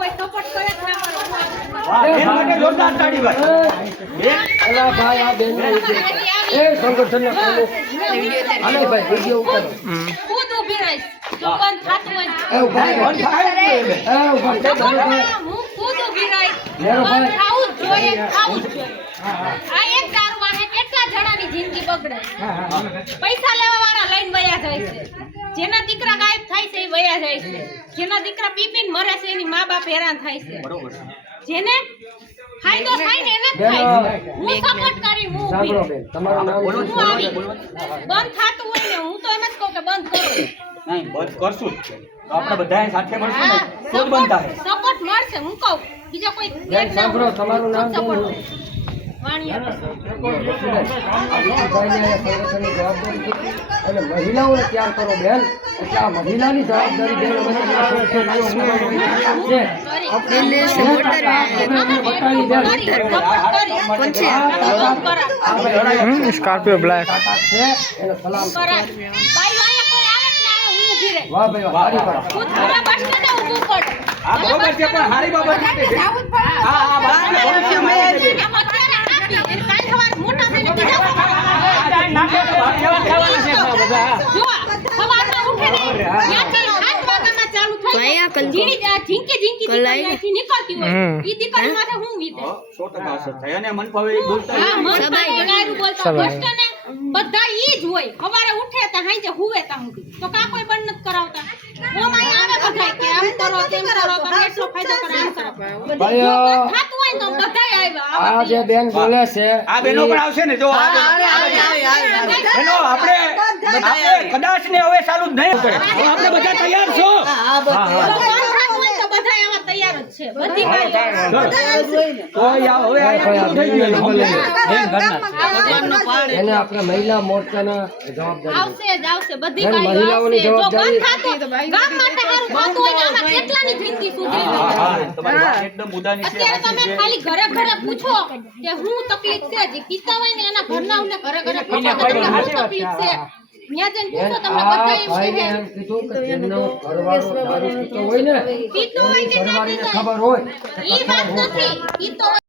હોય સપોર્ટ કરે જ ના કરો વાહ બેન માટે જોરદાર તાળી ભાઈ બેન અલા ભાઈ આ બેન એ સંગઠનને કાલે આલે ભાઈ વિડિયો ઉતારો ખુદ ઊભી રહીશ જો બંધ થાતું હોય એ ભાઈ બંધ થાય ને એ ભાઈ હું ખુદ ઊભી રહીશ લેરો ભાઈ. બંધ થાવું જ જોઈએ થાવું જ જોઈએ આ એક દારૂ વાહે કેટલા જણાની જિંદગી બગડે પૈસા લેવા વાળા લઈને વયા જાય છે જેના દીકરા ગાયબ થાય છે એ વયા જાય છે જેના દીકરા પીપીને મરે છે એની મા બાપ હેરાન થાય છે બરોબર જેને ફાયદો થાય ને એને જ થાય છે હું સપોર્ટ કરી હું ઊભી સાંભળો રહી. બેન તમારું નામ બોલો હું આવી બંધ થાતું હોય ને હું તો એમ જ કહું કે બંધ કરો નહીં બંધ કરશું જ છે. તો આપણે બધા સાથે મળશું ને તો જ બંધ થાય સપોર્ટ મળશે હું કહું બીજા કોઈ બેન સાંભળો તમારું નામ સપોર્ટ બોલો વાણિયા સંગઠનની જવાબદારી છે અને મહિલાઓને તૈયાર કરો બેન એટલે આ મહિલાની જવાબદારી બેન અમને સ્કોર્પિયો બ્લેક છે એને સલામ કરો. બાઈ વાયા કોઈ આવે જ ના આવે, હું ઊભી રહી વાહ ભાઈ વાહ સારી વાત. હું થોડા બસ ને ઊભું પડે આ બરોબર છે પણ હારી બાબત નથી હા બાળકને ભવિષ્ય માટે છે. એમ અત્યારે આપી એને કાલ સવારે મોટા થઈને બીજા જો સવારમાં ઉઠે ને ત્યાંથી 7 વાગ્યામાં ચાલુ થઈ ઝીંકી ત્યાંથી નીકળતી હોય ઈ દીકરી માથે હું વીતે 100% અસર થાય અને મન ભાવે એ બોલતા હા હોય. મન ભાઈ ગાયરું બોલતા બસ્ટને બધા ઈ જ હોય સવારે ઉઠે તો હાંજે હુવે તા સુધી તો કા કોઈ બંધ નથી કરાવતા ઓમ અહીંયા આવે બધાય કે આમ કરો તેમ કરો તમે એટલો ફાયદો કરો આમ કરો ભાઈ, થાતું હોય તો બધાય આવ્યા આ જે બેન બોલે છે આ બેનો પણ આવશે ને જો આ બેનો આપણે કદાચ ને હવે ચાલુ જ નહીં કરે હવે આપણે બધા તૈયાર છો તો બંધ થાતું હોય તો બધાય આવા તૈયાર જ છે બધી તો યા હવે આ પૂરું થઈ ગયું એને આપણે મહિલા મોરચાના જવાબદારી આવશે જ આવશે બધી બેન, બાઈઓ મહિલાઓની આવશે જો જવાબદારી- બંધ થાતું ગામ માટે સારું થાતું હોય ને આમાં કેટલાની જિંદગી સુધરી હા જાય હા તમારી વાત એકદમ મુદ્દાની છે અત્યારે સાચી તમે છે. ખાલી ઘરે ઘરે પૂછો કે હું તકલીફ છે જે પીતા હોય ને એના ઘરનાઓને ઘરે ઘરે પૂછો કે તમને શું તકલીફ છે ત્યાં જઈને પૂછો તમને આ બધા એમ ભાઈને કહે એમ કીધું કે જેમનો ઘરવાળો દારૂ પીતો હોય ને પીતો હોય કે ના ઘરવાળીને પીતો ખબર હોય ઈ વાત નથી પીતો હોય